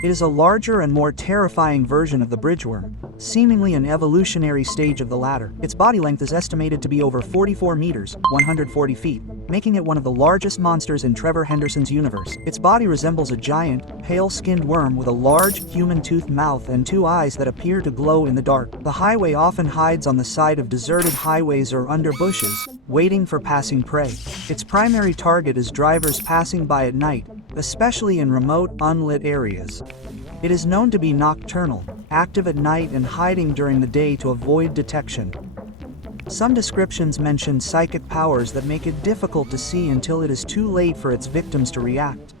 It is a larger and more terrifying version of the bridgeworm, seemingly an evolutionary stage of the latter. Its body length is estimated to be over 44 meters, 140 feet, making it one of the largest monsters in Trevor Henderson's universe. Its body resembles a giant, pale-skinned worm with a large, human-toothed mouth and two eyes that appear to glow in the dark. The highway often hides on the side of deserted highways or under bushes, waiting for passing prey. Its primary target is drivers passing by at night, especially in remote, unlit areas. It is known to be nocturnal, active at night and hiding during the day to avoid detection. Some descriptions mention psychic powers that make it difficult to see until it is too late for its victims to react.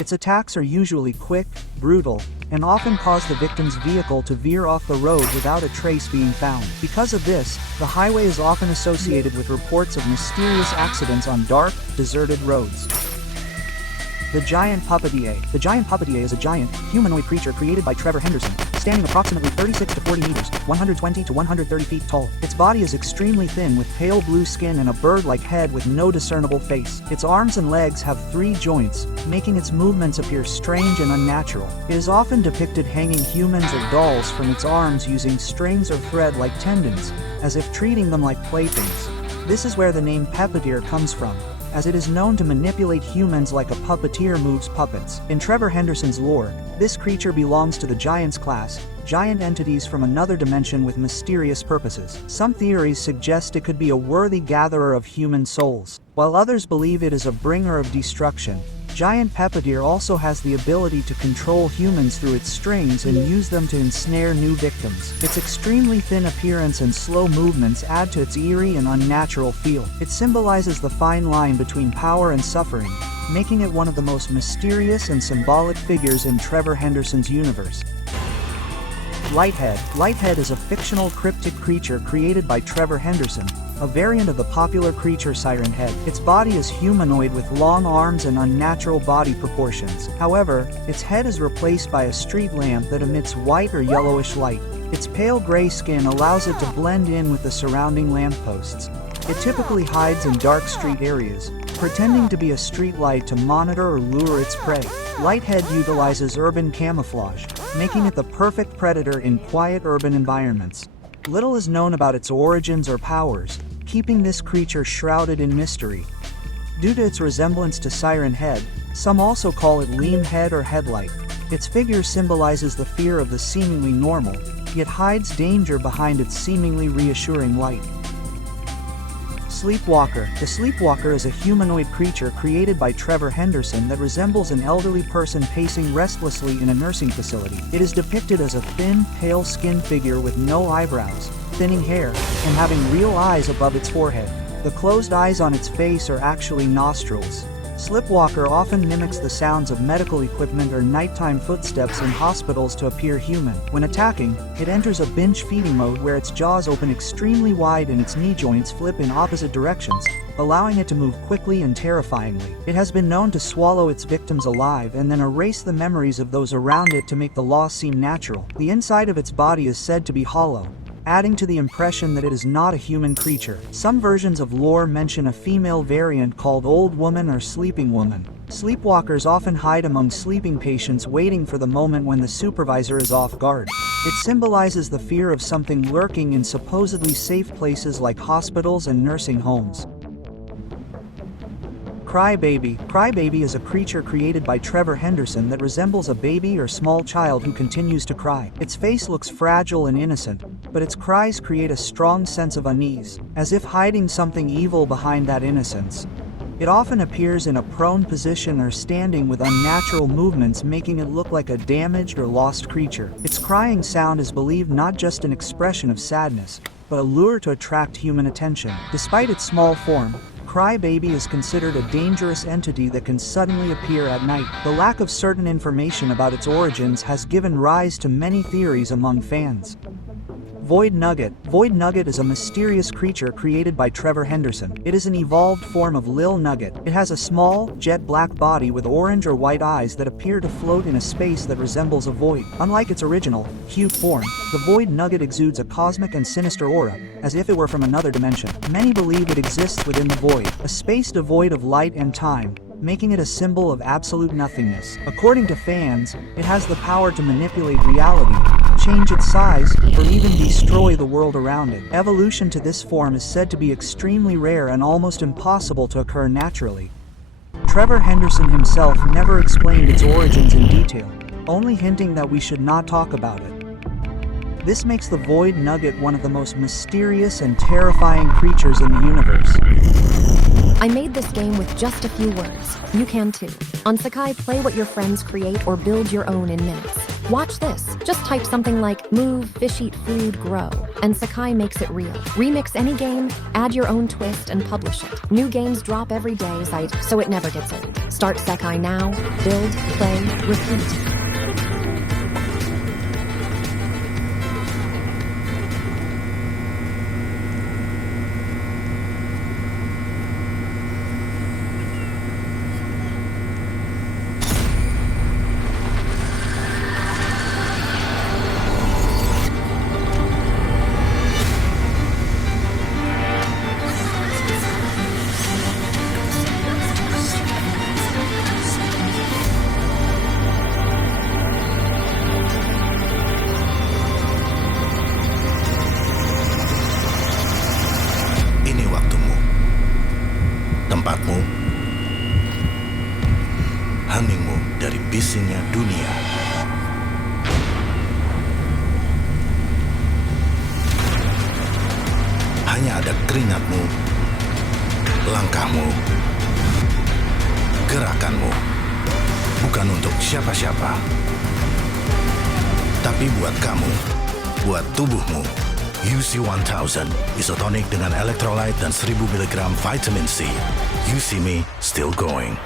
Its attacks are usually quick, brutal, and often cause the victim's vehicle to veer off the road without a trace being found. Because of this, the highway is often associated with reports of mysterious accidents on dark, deserted roads. The Giant Puppeteer. The Giant Puppeteer is a giant, humanoid creature created by Trevor Henderson, standing approximately 36 to 40 meters, 120 to 130 feet tall. Its body is extremely thin with pale blue skin and a bird-like head with no discernible face. Its arms and legs have 3 joints, making its movements appear strange and unnatural. It is often depicted hanging humans or dolls from its arms using strings or thread like tendons, as if treating them like playthings. This is where the name Puppeteer comes from, as it is known to manipulate humans like a puppeteer moves puppets. In Trevor Henderson's lore, this creature belongs to the Giants class, giant entities from another dimension with mysterious purposes. Some theories suggest it could be a worthy gatherer of human souls, while others believe it is a bringer of destruction. Giant Puppeteer also has the ability to control humans through its strings and use them to ensnare new victims. Its extremely thin appearance and slow movements add to its eerie and unnatural feel. It symbolizes the fine line between power and suffering, making it one of the most mysterious and symbolic figures in Trevor Henderson's universe. Lighthead. Lighthead is a fictional cryptic creature created by Trevor Henderson, a variant of the popular creature Siren Head. Its body is humanoid with long arms and unnatural body proportions. However, its head is replaced by a street lamp that emits white or yellowish light. Its pale gray skin allows it to blend in with the surrounding lampposts. It typically hides in dark street areas, pretending to be a street light to monitor or lure its prey. Lighthead utilizes urban camouflage, making it the perfect predator in quiet urban environments. Little is known about its origins or powers, keeping this creature shrouded in mystery. Due to its resemblance to Siren Head, some also call it Lean Head or Headlight. Its figure symbolizes the fear of the seemingly normal, yet hides danger behind its seemingly reassuring light. Sleepwalker. The Sleepwalker is a humanoid creature created by Trevor Henderson that resembles an elderly person pacing restlessly in a nursing facility. It is depicted as a thin, pale-skinned figure with no eyebrows, thinning hair, and having real eyes above its forehead. The closed eyes on its face are actually nostrils. Sleepwalker often mimics the sounds of medical equipment or nighttime footsteps in hospitals to appear human. When attacking, it enters a binge feeding mode where its jaws open extremely wide and its knee joints flip in opposite directions, allowing it to move quickly and terrifyingly. It has been known to swallow its victims alive and then erase the memories of those around it to make the loss seem natural. The inside of its body is said to be hollow, adding to the impression that it is not a human creature. Some versions of lore mention a female variant called Old Woman or Sleeping Woman. Sleepwalkers often hide among sleeping patients waiting for the moment when the supervisor is off guard. It symbolizes the fear of something lurking in supposedly safe places like hospitals and nursing homes. Crybaby. Crybaby is a creature created by Trevor Henderson that resembles a baby or small child who continues to cry. Its face looks fragile and innocent, but its cries create a strong sense of unease, as if hiding something evil behind that innocence. It often appears in a prone position or standing with unnatural movements, making it look like a damaged or lost creature. Its crying sound is believed not just an expression of sadness, but a lure to attract human attention. Despite its small form, Crybaby is considered a dangerous entity that can suddenly appear at night. The lack of certain information about its origins has given rise to many theories among fans. Void Nugget. Void Nugget is a mysterious creature created by Trevor Henderson. It is an evolved form of Lil Nugget. It has a small, jet black body with orange or white eyes that appear to float in a space that resembles a void. Unlike its original, cute form, the Void Nugget exudes a cosmic and sinister aura, as if it were from another dimension. Many believe it exists within the void, a space devoid of light and time, making it a symbol of absolute nothingness. According to fans, it has the power to manipulate reality, change its size, or even destroy the world around it. Evolution to this form is said to be extremely rare and almost impossible to occur naturally. Trevor Henderson himself never explained its origins in detail, only hinting that we should not talk about it. This makes the Void Nugget one of the most mysterious and terrifying creatures in the universe. I made this game with just a few words. You can too. On Sakai, play what your friends create or build your own in minutes. Watch this. Just type something like move, fish eat food, grow, and Sakai makes it real. Remix any game, add your own twist, and publish it. New games drop every day, so it never gets old. Start Sakai now. Build, play, repeat. Tempatmu, heningmu dari bisingnya dunia. Hanya ada keringatmu, langkahmu, gerakanmu, bukan untuk siapa-siapa, tapi buat kamu, buat tubuhmu. UC1000, isotonic dengan electrolyte dan 1000 mg vitamin C. You see me still going.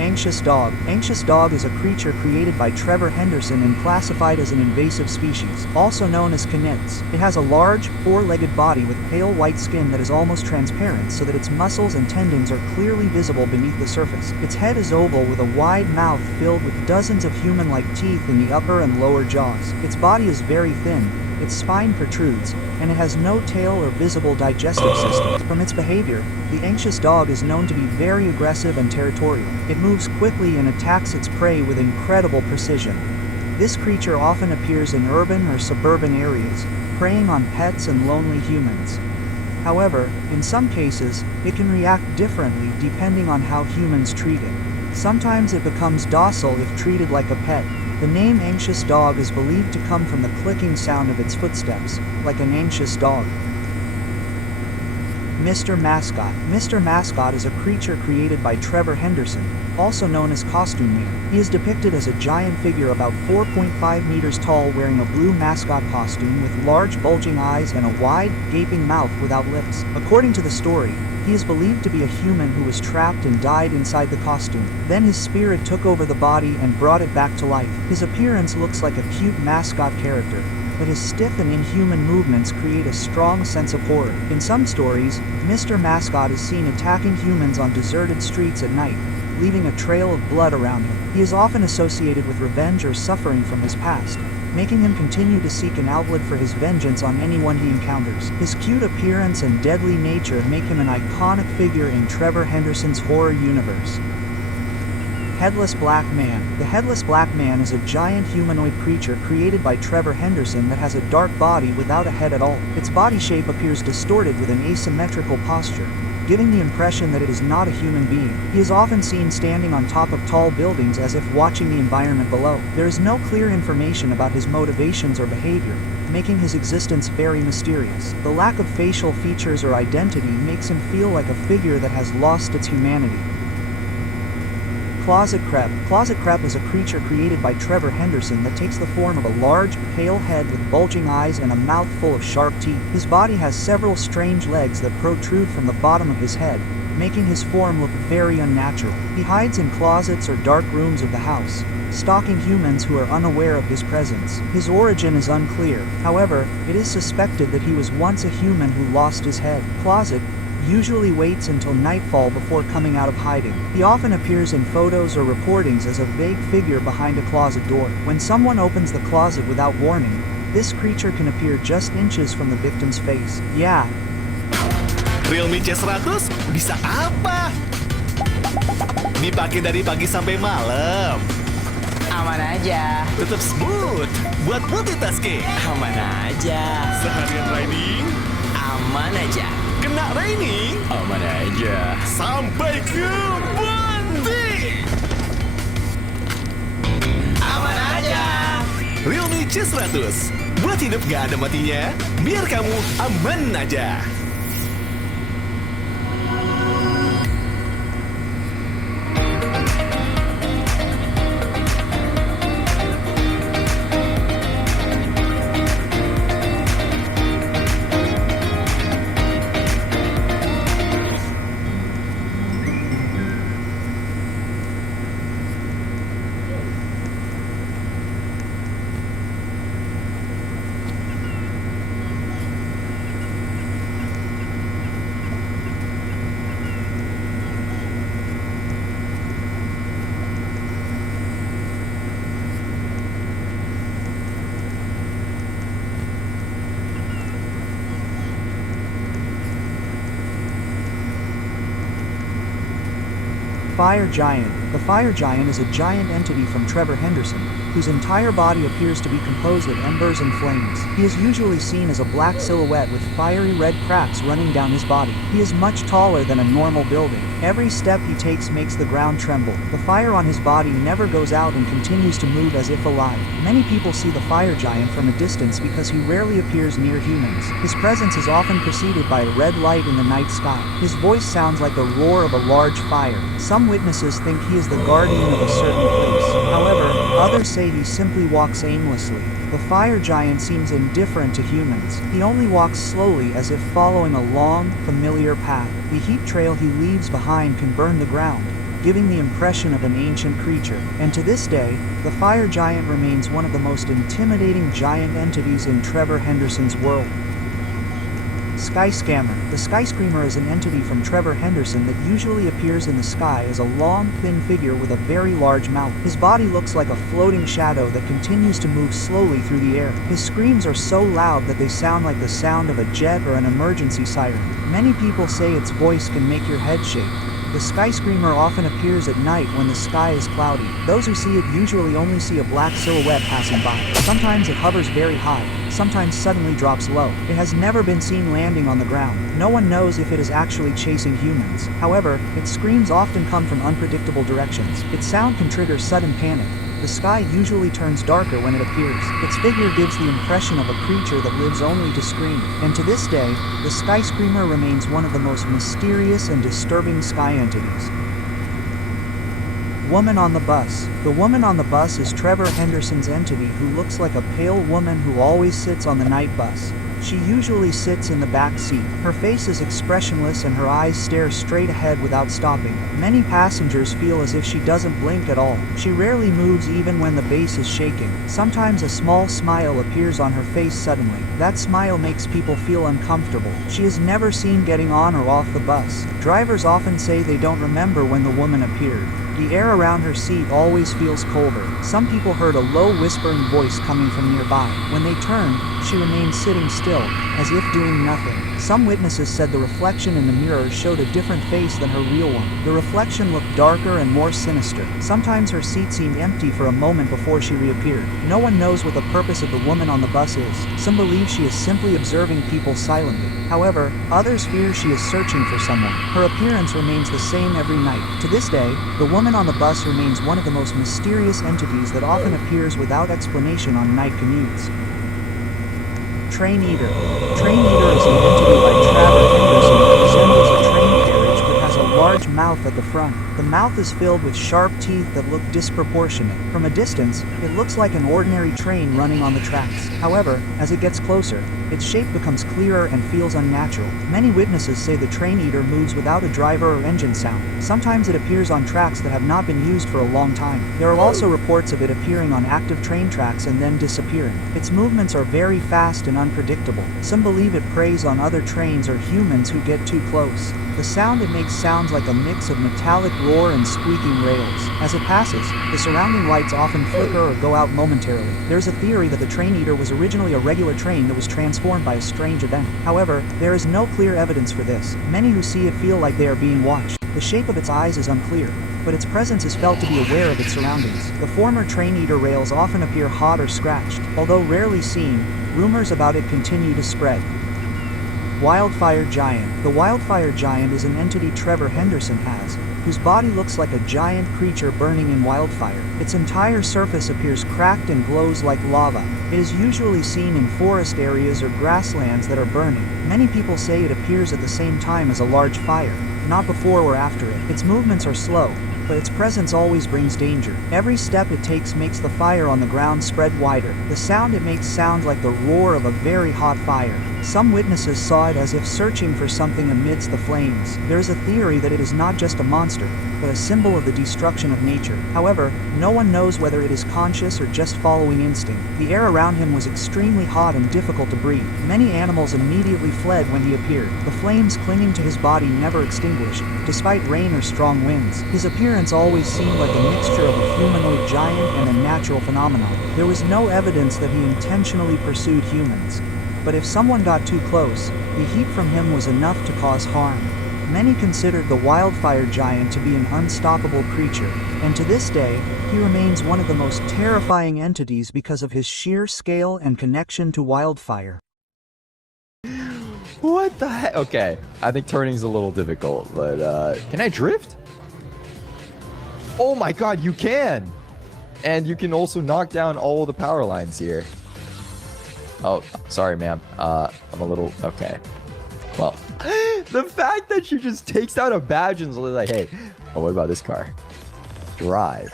Anxious Dog. Anxious Dog is a creature created by Trevor Henderson and classified as an invasive species, also known as canids. It has a large, four-legged body with pale white skin that is almost transparent so that its muscles and tendons are clearly visible beneath the surface. Its head is oval with a wide mouth filled with dozens of human-like teeth in the upper and lower jaws. Its body is very thin, its spine protrudes, and it has no tail or visible digestive system. From its behavior, the anxious dog is known to be very aggressive and territorial. It moves quickly and attacks its prey with incredible precision. This creature often appears in urban or suburban areas, preying on pets and lonely humans. However, in some cases, it can react differently depending on how humans treat it. Sometimes it becomes docile if treated like a pet. The name Anxious Dog is believed to come from the clicking sound of its footsteps, like an anxious dog. Mr. Mascot. Mr. Mascot is a creature created by Trevor Henderson, also known as Costume Man. He is depicted as a giant figure about 4.5 meters tall wearing a blue mascot costume with large bulging eyes and a wide, gaping mouth without lips. According to the story, he is believed to be a human who was trapped and died inside the costume. Then his spirit took over the body and brought it back to life. His appearance looks like a cute mascot character, but his stiff and inhuman movements create a strong sense of horror. In some stories, Mr. Mascot is seen attacking humans on deserted streets at night, leaving a trail of blood around him. He is often associated with revenge or suffering from his past, making him continue to seek an outlet for his vengeance on anyone he encounters. His cute appearance and deadly nature make him an iconic figure in Trevor Henderson's horror universe. Headless Black Man. The Headless Black Man is a giant humanoid creature created by Trevor Henderson that has a dark body without a head at all. Its body shape appears distorted with an asymmetrical posture, giving the impression that it is not a human being. He is often seen standing on top of tall buildings as if watching the environment below. There is no clear information about his motivations or behavior, making his existence very mysterious. The lack of facial features or identity makes him feel like a figure that has lost its humanity. Closet Crab. Closet Crab is a creature created by Trevor Henderson that takes the form of a large, pale head with bulging eyes and a mouth full of sharp teeth. His body has several strange legs that protrude from the bottom of his head, making his form look very unnatural. He hides in closets or dark rooms of the house, stalking humans who are unaware of his presence. His origin is unclear. However, it is suspected that he was once a human who lost his head. Closet usually waits until nightfall before coming out of hiding. He often appears in photos or reportings as a vague figure behind a closet door. When someone opens the closet without warning, this creature can appear just inches from the victim's face. Yeah. Realme C100 bisa apa? Dipakai dari pagi sampai malam. Aman aja. Tetap smooth buat multitasking. Aman aja. Seharian riding, Aman aja. kena raining, Aman aja. sampai ke banting. Aman aja. Realme C100 buat hidup gak ada matinya, biar kamu aman aja. Fire Giant. The Fire Giant is a giant entity from Trevor Henderson, whose entire body appears to be composed of embers and flames. He is usually seen as a black silhouette with fiery red cracks running down his body. He is much taller than a normal building. Every step he takes makes the ground tremble. The fire on his body never goes out and continues to move as if alive. Many people see the Fire Giant from a distance because he rarely appears near humans. His presence is often preceded by a red light in the night sky. His voice sounds like the roar of a large fire. Some witnesses think he is the guardian of a certain place. However, others say he simply walks aimlessly. The Fire Giant seems indifferent to humans. He only walks slowly as if following a long, familiar path. The heat trail he leaves behind can burn the ground, giving the impression of an ancient creature. And to this day, the Fire Giant remains one of the most intimidating giant entities in Trevor Henderson's world. Sky Scammer. The Sky Screamer is an entity from Trevor Henderson that usually appears in the sky as a long, thin figure with a very large mouth. His body looks like a floating shadow that continues to move slowly through the air. His screams are so loud that they sound like the sound of a jet or an emergency siren. Many people say its voice can make your head shake. The Sky Screamer often appears at night when the sky is cloudy. Those who see it usually only see a black silhouette passing by. Sometimes it hovers very high, sometimes suddenly drops low. It has never been seen landing on the ground. No one knows if it is actually chasing humans. However, its screams often come from unpredictable directions. Its sound can trigger sudden panic. The sky usually turns darker when it appears. Its figure gives the impression of a creature that lives only to scream. And to this day, the Sky Screamer remains one of the most mysterious and disturbing sky entities. Woman on the Bus. The woman on the bus is Trevor Henderson's entity who looks like a pale woman who always sits on the night bus. She usually sits in the back seat. Her face is expressionless and her eyes stare straight ahead without stopping. Many passengers feel as if she doesn't blink at all. She rarely moves even when the base is shaking. Sometimes a small smile appears on her face suddenly. That smile makes people feel uncomfortable. She is never seen getting on or off the bus. Drivers often say they don't remember when the woman appeared. The air around her seat always feels colder. Some people heard a low whispering voice coming from nearby. When they turned, she remained sitting still, as if doing nothing. Some witnesses said the reflection in the mirror showed a different face than her real one. The reflection looked darker and more sinister. Sometimes her seat seemed empty for a moment before she reappeared. No one knows what the purpose of the woman on the bus is. Some believe she is simply observing people silently. However, others fear she is searching for someone. Her appearance remains the same every night. To this day, the woman on the bus remains one of the most mysterious entities that often appears without explanation on night commutes. Train Eater. Train Eater is an entity like Trevor Henderson that resembles a train carriage but has a large mouth at the front. The mouth is filled with sharp teeth that look disproportionate. From a distance, it looks like an ordinary train running on the tracks. However, as it gets closer, its shape becomes clearer and feels unnatural. Many witnesses say the Train Eater moves without a driver or engine sound. Sometimes it appears on tracks that have not been used for a long time. There are also reports of it appearing on active train tracks and then disappearing. Its movements are very fast and unpredictable. Some believe it preys on other trains or humans who get too close. The sound it makes sounds like a mix of metallic roar and squeaking rails. As it passes, the surrounding lights often flicker or go out momentarily. There's a theory that the Train Eater was originally a regular train that was transformed by a strange event. However, there is no clear evidence for this. Many who see it feel like they are being watched. The shape of its eyes is unclear, but its presence is felt to be aware of its surroundings. The former Train Eater rails often appear hot or scratched. Although rarely seen, rumors about it continue to spread. Wildfire Giant. The Wildfire Giant is an entity Trevor Henderson has, whose body looks like a giant creature burning in wildfire. Its entire surface appears cracked and glows like lava. It is usually seen in forest areas or grasslands that are burning. Many people say it appears at the same time as a large fire, not before or after it. Its movements are slow, but its presence always brings danger. Every step it takes makes the fire on the ground spread wider. The sound it makes sounds like the roar of a very hot fire. Some witnesses saw it as if searching for something amidst the flames. There is a theory that it is not just a monster, but a symbol of the destruction of nature. However, no one knows whether it is conscious or just following instinct. The air around him was extremely hot and difficult to breathe. Many animals immediately fled when he appeared. The flames clinging to his body never extinguished, despite rain or strong winds. His appearance always seemed like a mixture of a humanoid giant and a natural phenomenon. There was no evidence that he intentionally pursued humans. But if someone got too close, the heat from him was enough to cause harm. Many considered the Wildfire Giant to be an unstoppable creature, and to this day, he remains one of the most terrifying entities because of his sheer scale and connection to wildfire. What the heck? Okay, I think turning's a little difficult, but can I drift? Oh my god, you can! And you can also knock down all the power lines here. Oh, sorry, ma'am. I'm a little... Okay. Well, the fact that she just takes out a badge and is like, hey, oh, what about this car? Drive.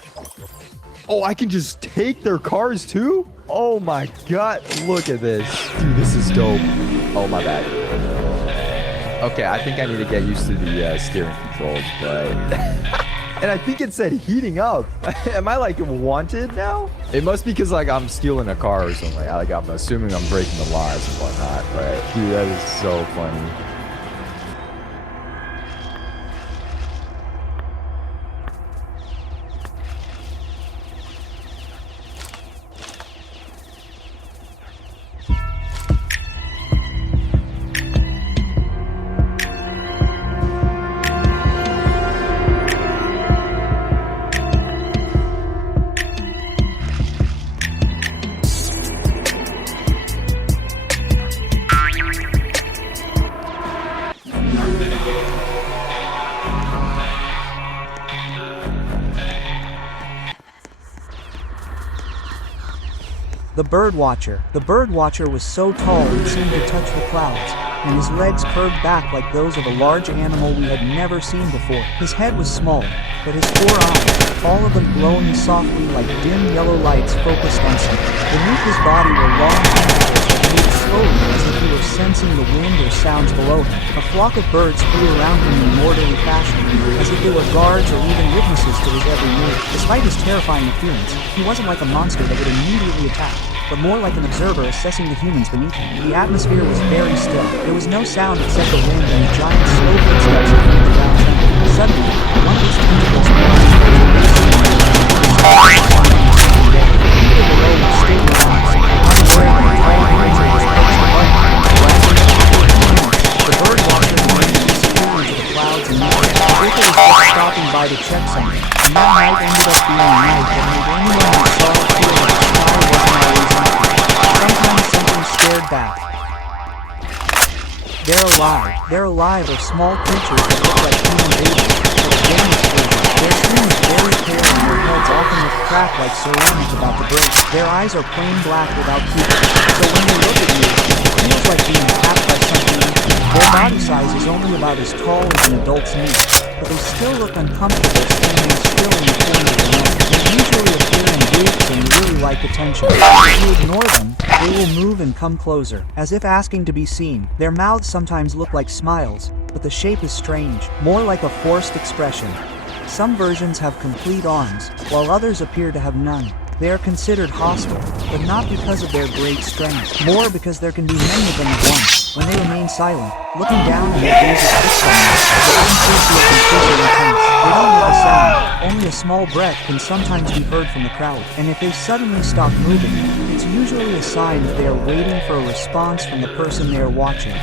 Oh, I can just take their cars too? Oh my god, look at this. Dude, this is dope. Oh, my bad. Okay, I think I need to get used to the steering controls, but... And I think it said heating up. Am I like wanted now? It must be because like I'm stealing a car or something. Like I'm assuming I'm breaking the laws and whatnot, right? Dude, that is so funny. The Birdwatcher. The Birdwatcher was so tall it seemed to touch the clouds, and his legs curved back like those of a large animal we had never seen before. His head was small, but his 4 eyes, all of them glowing softly like dim yellow lights focused on something. Beneath his body were long tentacles that moved slowly as if he were sensing the wind or sounds below him. A flock of birds flew around him in an orderly fashion, as if they were guards or even witnesses to his every move. Despite his terrifying appearance, he wasn't like a monster that would immediately attack, but more like an observer assessing the humans beneath him. The atmosphere was very still. There was no sound except the wind and the giant slow footsteps of the ground trembling. Suddenly, one of his tentacles plunged into the base of the bird. People below were stabilized, unaware that the tall creature was perched above them. The bird watcher emerged to disappear into the clouds and night. If it was just stopping by to check something, and that night ended up being a night that made anyone who saw it feel like the sky wasn't always empty. Sometimes something stared back. They're alive. They're alive are small creatures that look like human babies, but again it's babies. Their skin is very pale and their heads often look cracked like ceramic about to break. Their eyes are plain black without pupils, so when they look at you, feels like being attacked by something ancient. Their body size is only about as tall as an adult's knee, but they still look uncomfortable standing still in the corner of the room. They usually appear in groups and really like attention. If you ignore them, they will move and come closer, as if asking to be seen. Their mouths sometimes look like smiles, but the shape is strange, more like a forced expression. Some versions have complete arms, while others appear to have none. They are considered hostile, but not because of their great strength, more because there can be many of them at once. When they remain silent, looking down and their gaze is fixed on you, the instincts feel completely intense. They don't make a sound, only a small breath can sometimes be heard from the crowd, and if they suddenly stop moving, it's usually a sign that they are waiting for a response from the person they are watching.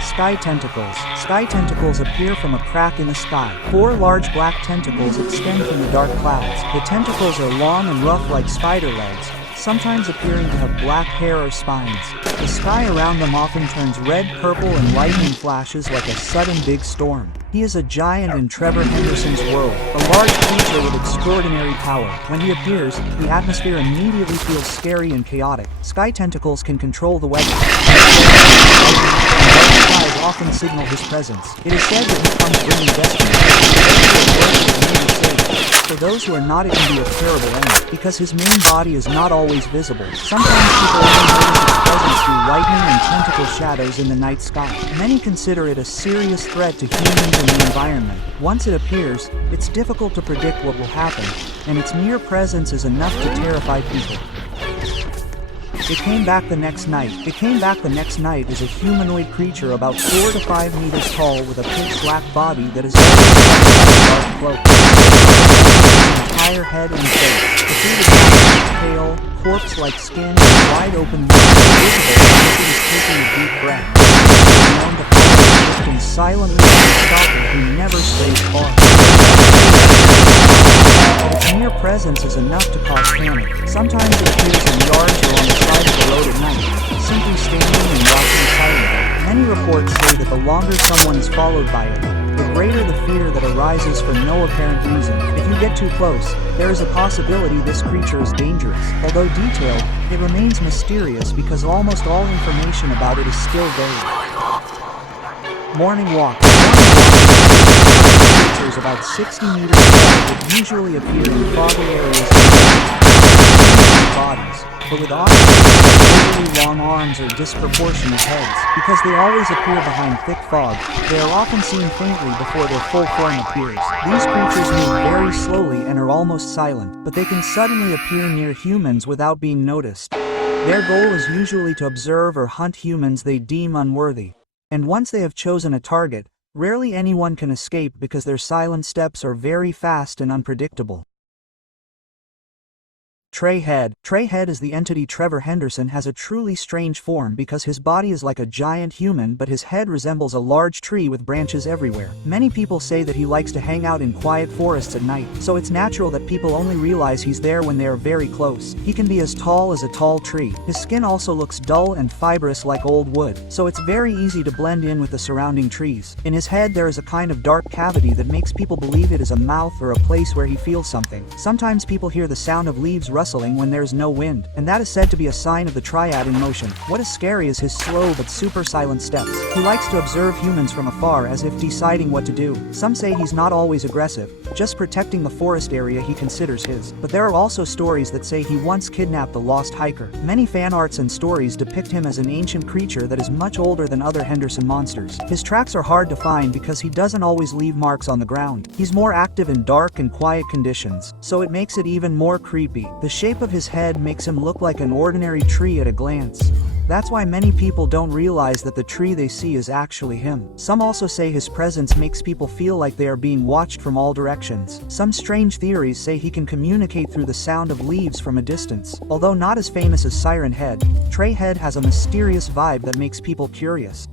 Sky tentacles. Sky tentacles appear from a crack in the sky. 4 large black tentacles extend from the dark clouds. The tentacles are long and rough like spider legs, sometimes appearing to have black hair or spines. The sky around them often turns red, purple, and lightning flashes like a sudden big storm. He is a giant in Trevor Henderson's world, a large creature with extraordinary power. When he appears, the atmosphere immediately feels scary and chaotic. Sky tentacles can control the weather. Skies often signal his presence. It is said that he comes bringing destiny. For those who are not, it can be a terrible end, because his main body is not always visible. Sometimes people only notice his presence through lightning and tentacle shadows in the night sky. Many consider it a serious threat to humans and the environment. Once it appears, it's difficult to predict what will happen, and its mere presence is enough to terrify people. It came back the next night. It came back the next night as a humanoid creature about 4 to 5 meters tall with a pitch black body that is dark cloak. Entire head and face. The food is pale, corpse-like skin, and wide open mouth, visible as it is taking a deep breath. It is known to follow and silently like a stalker who never strays far. But its mere presence is enough to cause panic. Sometimes it appears in yards or on the side of the road at night, simply standing and watching silently. Many reports say that the longer someone is followed by it, the greater the fear that arises for no apparent reason. If you get too close, there is a possibility this creature is dangerous. Although detailed, it remains mysterious because almost all information about it is still vague. Morning walk. Creatures about 60 meters tall would usually appear in foggy areas and bodies, but with often really long arms or disproportionate heads. Because they always appear behind thick fog, they are often seen faintly before their full form appears. These creatures move very slowly and are almost silent, but they can suddenly appear near humans without being noticed. Their goal is usually to observe or hunt humans they deem unworthy. And once they have chosen a target, rarely anyone can escape because their silent steps are very fast and unpredictable. Trey Head. Trey Head is the entity Trevor Henderson has a truly strange form because his body is like a giant human but his head resembles a large tree with branches everywhere. Many people say that he likes to hang out in quiet forests at night, so it's natural that people only realize he's there when they are very close. He can be as tall as a tall tree. His skin also looks dull and fibrous like old wood, so it's very easy to blend in with the surrounding trees. In his head there is a kind of dark cavity that makes people believe it is a mouth or a place where he feels something. Sometimes people hear the sound of leaves rustling when there's no wind, and that is said to be a sign of the triad in motion. What is scary is his slow but super silent steps. He likes to observe humans from afar as if deciding what to do. Some say he's not always aggressive, just protecting the forest area he considers his. But there are also stories that say he once kidnapped the lost hiker. Many fan arts and stories depict him as an ancient creature that is much older than other Henderson monsters. His tracks are hard to find because he doesn't always leave marks on the ground. He's more active in dark and quiet conditions, so it makes it even more creepy. The shape of his head makes him look like an ordinary tree at a glance. That's why many people don't realize that the tree they see is actually him. Some also say his presence makes people feel like they are being watched from all directions. Some strange theories say he can communicate through the sound of leaves from a distance. Although not as famous as Siren Head, Trey Head has a mysterious vibe that makes people curious.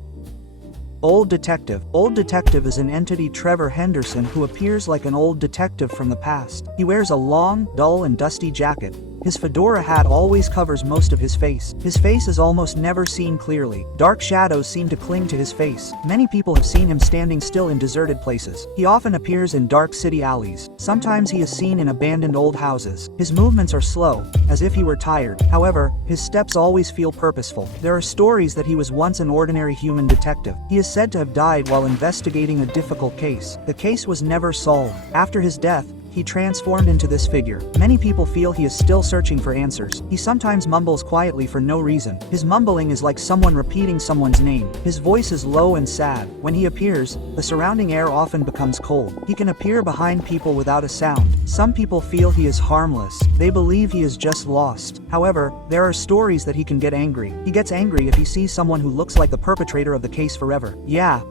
Old Detective. Old Detective is an entity Trevor Henderson who appears like an old detective from the past. He wears a long, dull and dusty jacket, His fedora hat always covers most of his face. His face is almost never seen clearly. Dark shadows seem to cling to his face. Many people have seen him standing still in deserted places. He often appears in dark city alleys. Sometimes he is seen in abandoned old houses. His movements are slow, as if he were tired. However, his steps always feel purposeful. There are stories that he was once an ordinary human detective. He is said to have died while investigating a difficult case. The case was never solved. After his death, he transformed into this figure. Many people feel he is still searching for answers. He sometimes mumbles quietly for no reason. His mumbling is like someone repeating someone's name. His voice is low and sad. When he appears, the surrounding air often becomes cold. He can appear behind people without a sound. Some people feel he is harmless. They believe he is just lost. However, there are stories that he can get angry. He gets angry if he sees someone who looks like the perpetrator of the case forever. Yeah.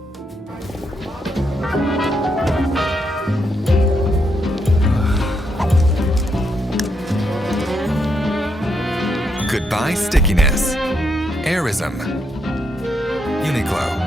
Goodbye stickiness. Airism. Uniqlo.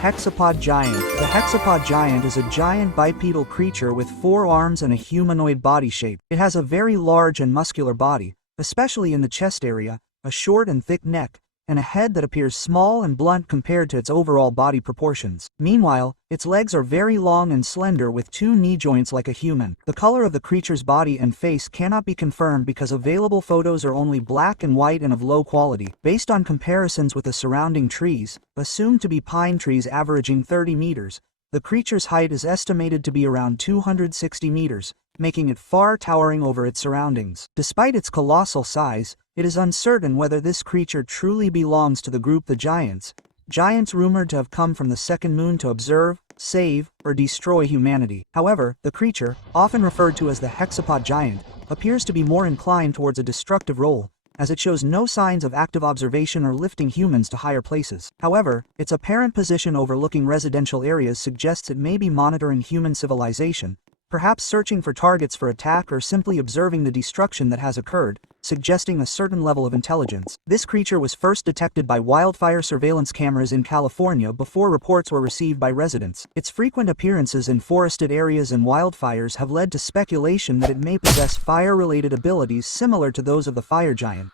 Hexapod giant. The hexapod giant is a giant bipedal creature with 4 arms and a humanoid body shape. It has a very large and muscular body, especially in the chest area, a short and thick neck, and a head that appears small and blunt compared to its overall body proportions. Meanwhile, its legs are very long and slender with 2 knee joints like a human. The color of the creature's body and face cannot be confirmed because available photos are only black and white and of low quality. Based on comparisons with the surrounding trees, assumed to be pine trees averaging 30 meters, the creature's height is estimated to be around 260 meters, making it far towering over its surroundings. Despite its colossal size, it is uncertain whether this creature truly belongs to the group the Giants. Giants rumored to have come from the second moon to observe, save, or destroy humanity. However, the creature, often referred to as the hexapod giant, appears to be more inclined towards a destructive role, as it shows no signs of active observation or lifting humans to higher places. However, its apparent position overlooking residential areas suggests it may be monitoring human civilization, perhaps searching for targets for attack or simply observing the destruction that has occurred, suggesting a certain level of intelligence. This creature was first detected by wildfire surveillance cameras in California before reports were received by residents. Its frequent appearances in forested areas and wildfires have led to speculation that it may possess fire-related abilities similar to those of the fire giant.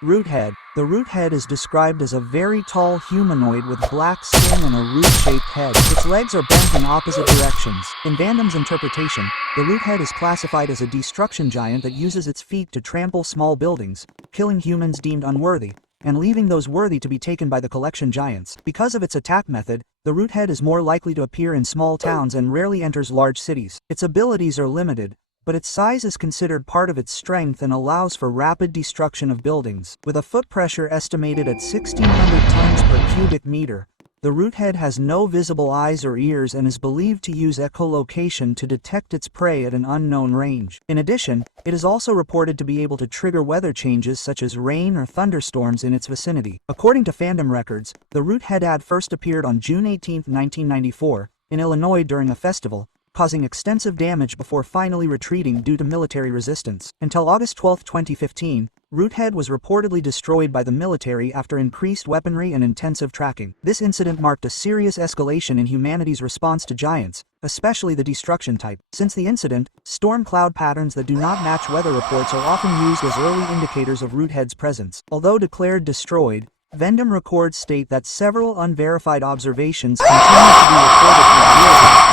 Roothead. The roothead is described as a very tall humanoid with black skin and a root-shaped head. Its legs are bent in opposite directions. In Vandam's interpretation, the roothead is classified as a destruction giant that uses its feet to trample small buildings, killing humans deemed unworthy, and leaving those worthy to be taken by the collection giants. Because of its attack method, the roothead is more likely to appear in small towns and rarely enters large cities. Its abilities are limited, but its size is considered part of its strength and allows for rapid destruction of buildings. With a foot pressure estimated at 1,600 tons per cubic meter, the roothead has no visible eyes or ears and is believed to use echolocation to detect its prey at an unknown range. In addition, it is also reported to be able to trigger weather changes such as rain or thunderstorms in its vicinity. According to fandom records, the roothead had first appeared on June 18, 1994, in Illinois during a festival, causing extensive damage before finally retreating due to military resistance. Until August 12, 2015, Roothead was reportedly destroyed by the military after increased weaponry and intensive tracking. This incident marked a serious escalation in humanity's response to giants, especially the destruction type. Since the incident, storm cloud patterns that do not match weather reports are often used as early indicators of Roothead's presence. Although declared destroyed, Vendom records state that several unverified observations continue to be reported for years.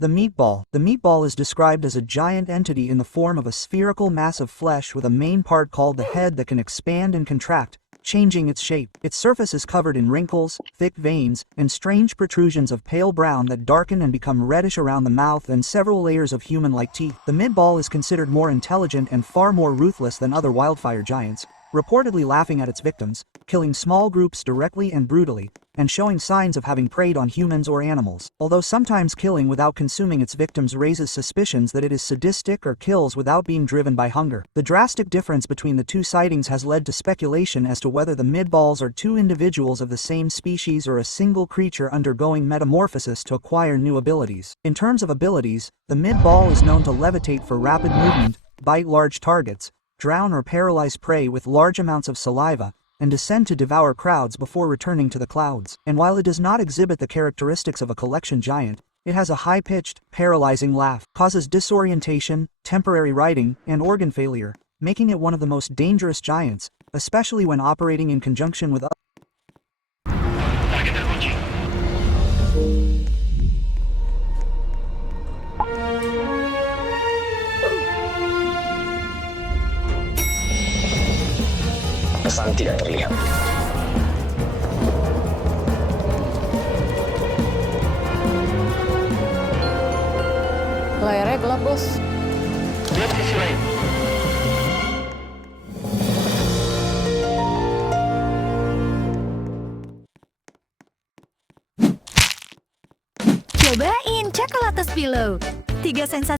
The meatball. The meatball is described as a giant entity in the form of a spherical mass of flesh with a main part called the head that can expand and contract, changing its shape. Its surface is covered in wrinkles, thick veins, and strange protrusions of pale brown that darken and become reddish around the mouth and several layers of human-like teeth. The mid-ball is considered more intelligent and far more ruthless than other wildfire giants, reportedly laughing at its victims, killing small groups directly and brutally, and showing signs of having preyed on humans or animals. Although sometimes killing without consuming its victims raises suspicions that it is sadistic or kills without being driven by hunger. The drastic difference between the two sightings has led to speculation as to whether the mid-balls are two individuals of the same species or a single creature undergoing metamorphosis to acquire new abilities. In terms of abilities, the mid-ball is known to levitate for rapid movement, bite large targets, drown or paralyze prey with large amounts of saliva, and descend to devour crowds before returning to the clouds. And while it does not exhibit the characteristics of a collection giant, it has a high-pitched, paralyzing laugh, causes disorientation, temporary riding, and organ failure, making it one of the most dangerous giants, especially when operating in conjunction with Pesan tidak terlihat. Layarnya gelap, bos. Lihat sisi lain. Cobain Chocolatus Pillow. 3 sensasi